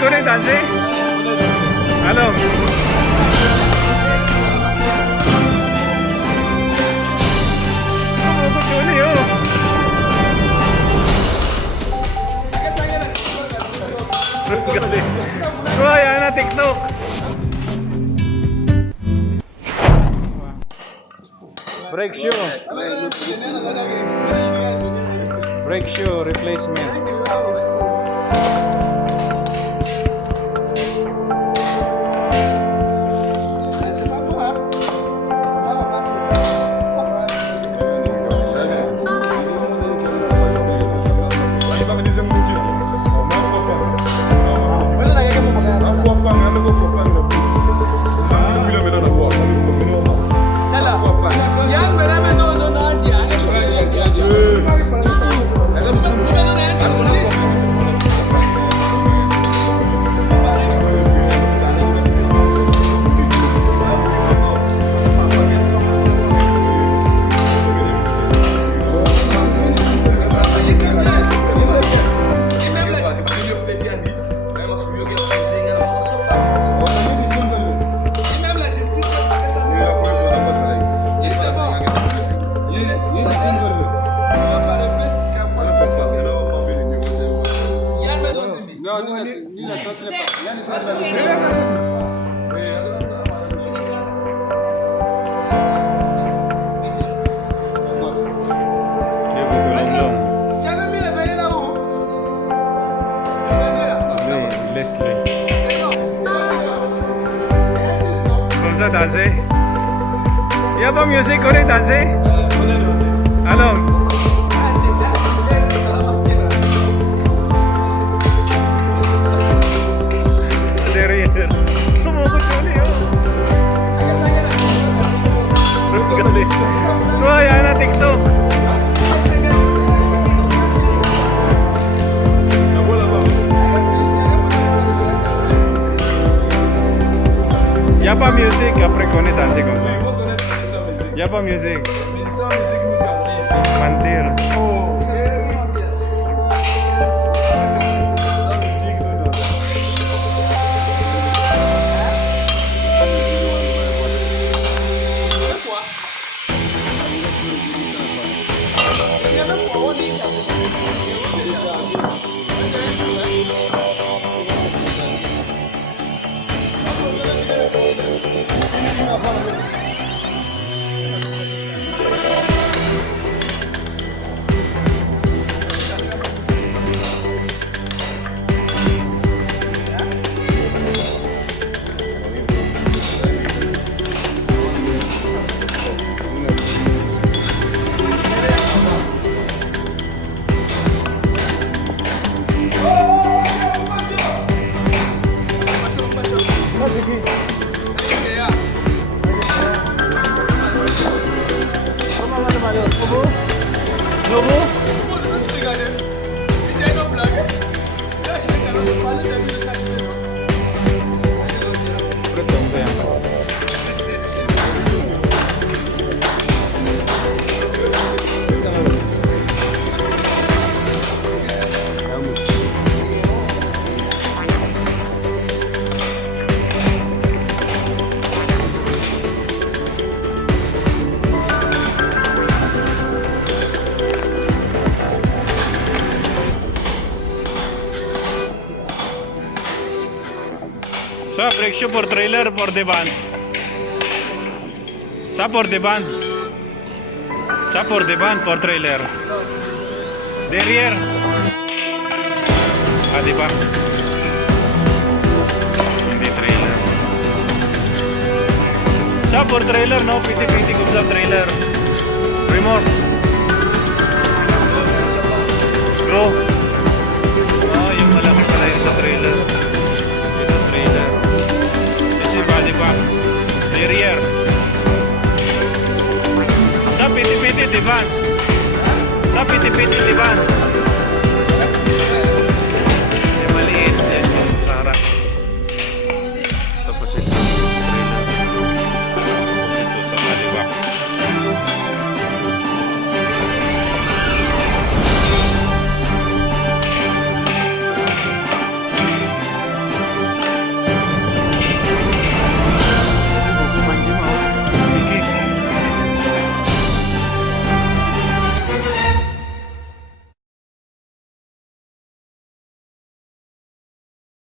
connaît danser? Alors. Wah, ya na TikTok. Brake shoe. Brake shoe replacement. Danser. Il y a pas musique, connaît danser? Alors. Derrière. Comment vous connaissez? Regardez. Toi, il y a un TikTok. Il n'y a pas musique, après qu'on est dansé comme ça. Il n'y a pas musique. Mentir. Ça, brake shoe pour trailer, pour des bandes. Ça pour des bandes. Ça pour des bandes, pour trailer. Derrière. Ah, des bandes. Des trailers. Ça pour trailer, no, piti comme ça, trailer. Remote. Gros. Ah, yung malaki pala yun sa trailer. Ito trailer. Di ba? Derrière. Sa piti-piti di van. Sa piti-piti di van.